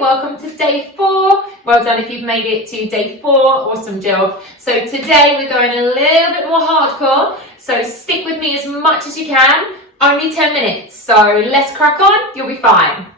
welcome to day 4. Well done if you've made it to day 4, awesome job. So today we're going a little bit more hardcore, so stick with me as much as you can, only 10 minutes, so let's crack on, you'll be fine.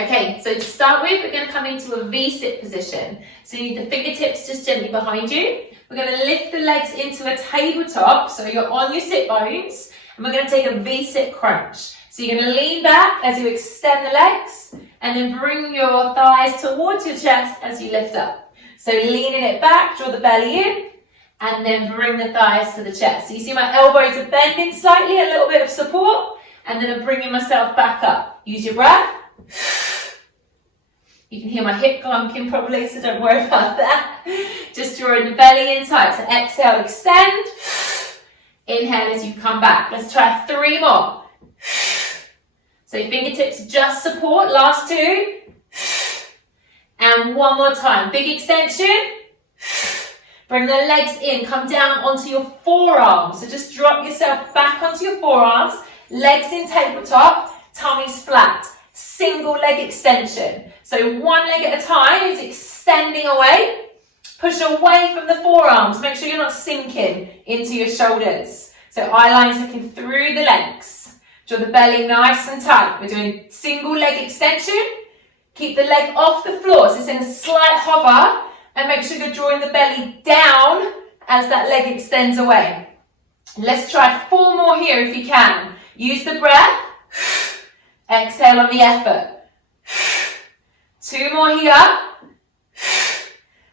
Okay, so to start with, we're going to come into a V-sit position. So you need the fingertips just gently behind you. We're going to lift the legs into a tabletop, so you're on your sit bones, and we're going to take a V-sit crunch. So you're going to lean back as you extend the legs, and then bring your thighs towards your chest as you lift up. So leaning it back, draw the belly in, and then bring the thighs to the chest. So you see my elbows are bending slightly, a little bit of support, and then I'm bringing myself back up. Use your breath. You can hear my hip clunking probably, so don't worry about that. Just drawing the belly in tight. So exhale, extend. Inhale as you come back. Let's try 3 more. So fingertips just support, last 2. And 1 more time. Big extension. Bring the legs in, come down onto your forearms. So just drop yourself back onto your forearms. Legs in tabletop, tummies flat. Single leg extension. So 1 leg at a time is extending away. Push away from the forearms. Make sure you're not sinking into your shoulders. So eye lines looking through the legs. Draw the belly nice and tight. We're doing single leg extension. Keep the leg off the floor. So it's in a slight hover. And make sure you're drawing the belly down as that leg extends away. Let's try 4 more here if you can. Use the breath. Exhale on the effort. 2 more here.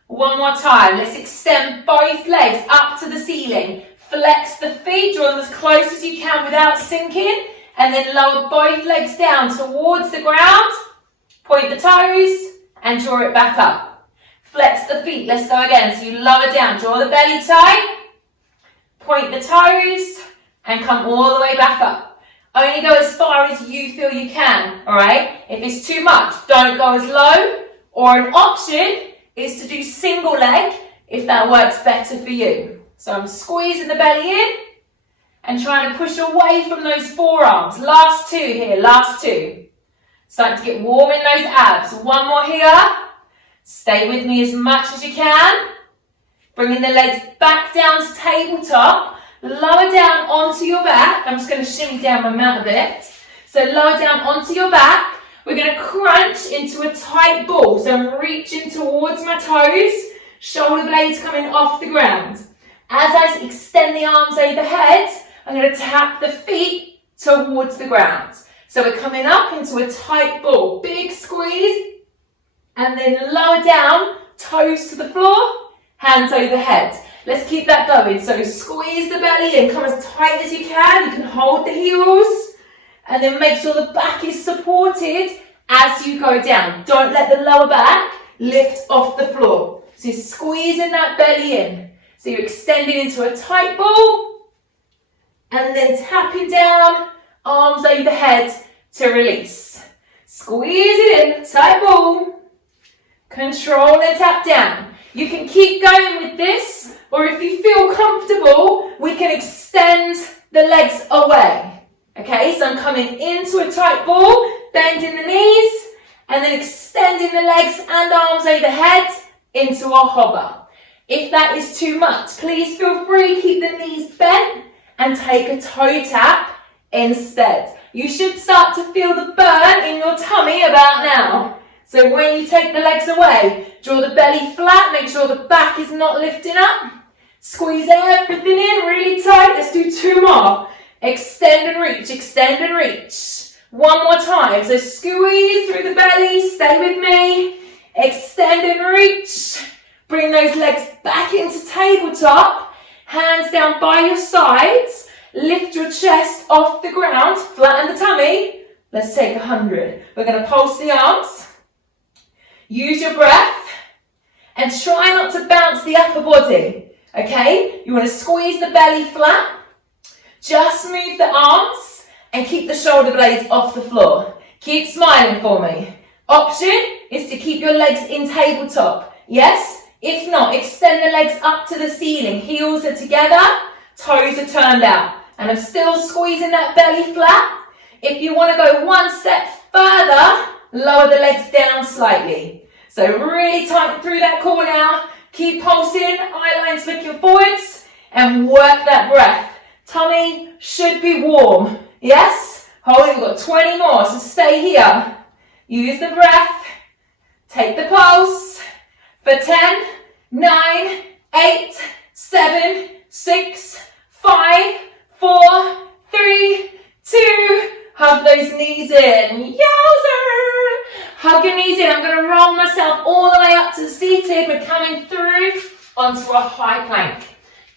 1 more time. Let's extend both legs up to the ceiling. Flex the feet, draw them as close as you can without sinking. And then lower both legs down towards the ground. Point the toes and draw it back up. Flex the feet. Let's go again. So you lower down. Draw the belly tight. Point the toes and come all the way back up. Only go as far as you feel you can, alright? If it's too much, don't go as low. Or an option is to do single leg if that works better for you. So I'm squeezing the belly in and trying to push away from those forearms. Last 2 here, last 2. Starting to get warm in those abs. 1 more here. Stay with me as much as you can. Bringing the legs back down to tabletop. Lower down onto your back. I'm just going to shimmy down my mat a bit. So lower down onto your back. We're going to crunch into a tight ball. So I'm reaching towards my toes. Shoulder blades coming off the ground. As I extend the arms overhead, I'm going to tap the feet towards the ground. So we're coming up into a tight ball. Big squeeze. And then lower down, toes to the floor, hands overhead. Let's keep that going. So squeeze the belly in, come as tight as you can. You can hold the heels and then make sure the back is supported as you go down. Don't let the lower back lift off the floor. So you're squeezing that belly in. So you're extending into a tight ball and then tapping down, arms overhead to release. Squeeze it in, tight ball. Control and tap down. You can keep going with this, or if you feel comfortable, we can extend the legs away. Okay, so I'm coming into a tight ball, bending the knees, and then extending the legs and arms overhead into a hover. If that is too much, please feel free to keep the knees bent and take a toe tap instead. You should start to feel the burn in your tummy about now. So when you take the legs away, draw the belly flat, make sure the back is not lifting up. Squeeze everything in really tight. Let's do 2 more. Extend and reach, extend and reach. 1 more time. So squeeze through the belly, stay with me. Extend and reach. Bring those legs back into tabletop. Hands down by your sides. Lift your chest off the ground, flatten the tummy. Let's take 100. We're going to pulse the arms. Use your breath and try not to bounce the upper body, okay? You want to squeeze the belly flat, just move the arms and keep the shoulder blades off the floor. Keep smiling for me. Option is to keep your legs in tabletop. Yes? If not, extend the legs up to the ceiling. Heels are together, toes are turned out. And I'm still squeezing that belly flat. If you want to go one step further, lower the legs down slightly. So really tighten through that core now. Keep pulsing, eye lines looking forwards, and work that breath. Tummy should be warm. Yes? Hold it, we've got 20 more, so stay here. Use the breath. Take the pulse. For 10, 9, 8, 7, 6, 5, 4, 3, 2, hug those knees in. Yowzer! Hug your knees in. I'm going to roll myself all the way up to the seated. We're coming through onto a high plank.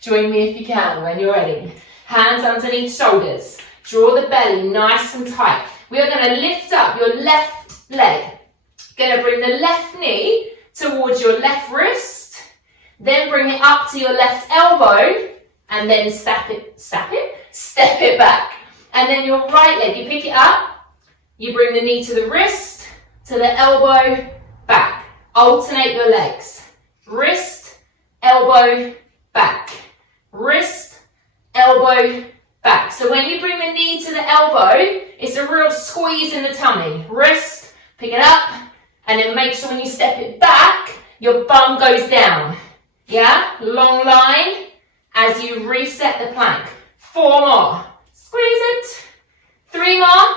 Join me if you can when you're ready. Hands underneath shoulders. Draw the belly nice and tight. We are going to lift up your left leg. Going to bring the left knee towards your left wrist. Then bring it up to your left elbow. And then step it back. And then your right leg, you pick it up. You bring the knee to the wrist, to the elbow, back. Alternate your legs. Wrist, elbow, back. Wrist, elbow, back. So when you bring the knee to the elbow, it's a real squeeze in the tummy. Wrist, pick it up, and then make sure when you step it back, your bum goes down. Yeah? Long line as you reset the plank. 4 more. Squeeze it. 3 more.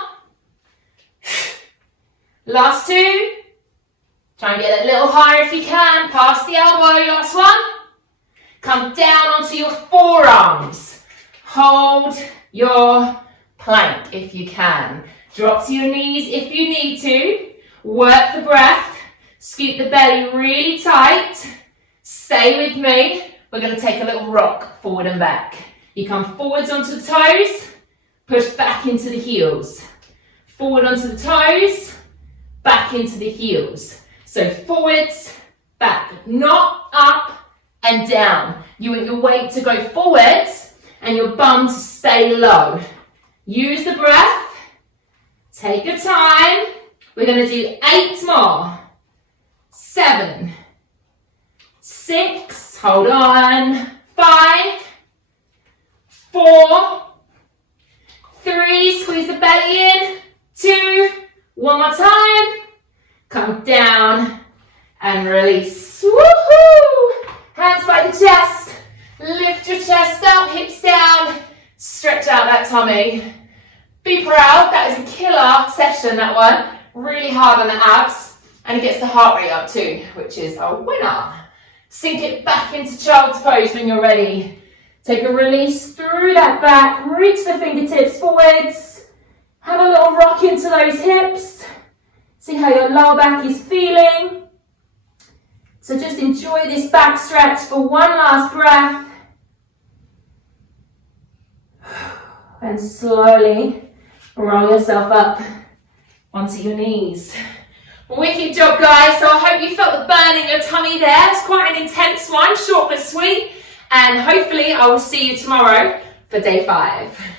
Last 2. Try and get a little higher if you can. Past the elbow. Last one. Come down onto your forearms. Hold your plank if you can. Drop to your knees if you need to. Work the breath. Scoop the belly really tight. Stay with me. We're going to take a little rock forward and back. You come forwards onto the toes. Push back into the heels. Forward onto the toes. Back into the heels. So forwards, back. Not up and down. You want your weight to go forwards and your bum to stay low. Use the breath. Take your time. We're going to do 8 more. 7, 6, hold on. 5, 4, 3, squeeze the belly in. 2, one more time. Come down and release. Woohoo! Hands by the chest. Lift your chest up, hips down. Stretch out that tummy. Be proud. That is a killer session, that one. Really hard on the abs. And it gets the heart rate up too, which is a winner. Sink it back into child's pose when you're ready. Take a release through that back. Reach the fingertips forwards. Have a little rock into those hips. See how your lower back is feeling. So just enjoy this back stretch for one last breath. And slowly roll yourself up onto your knees. Wicked job, guys. So I hope you felt the burn in your tummy there. It's quite an intense one, short but sweet. And hopefully I will see you tomorrow for day 5.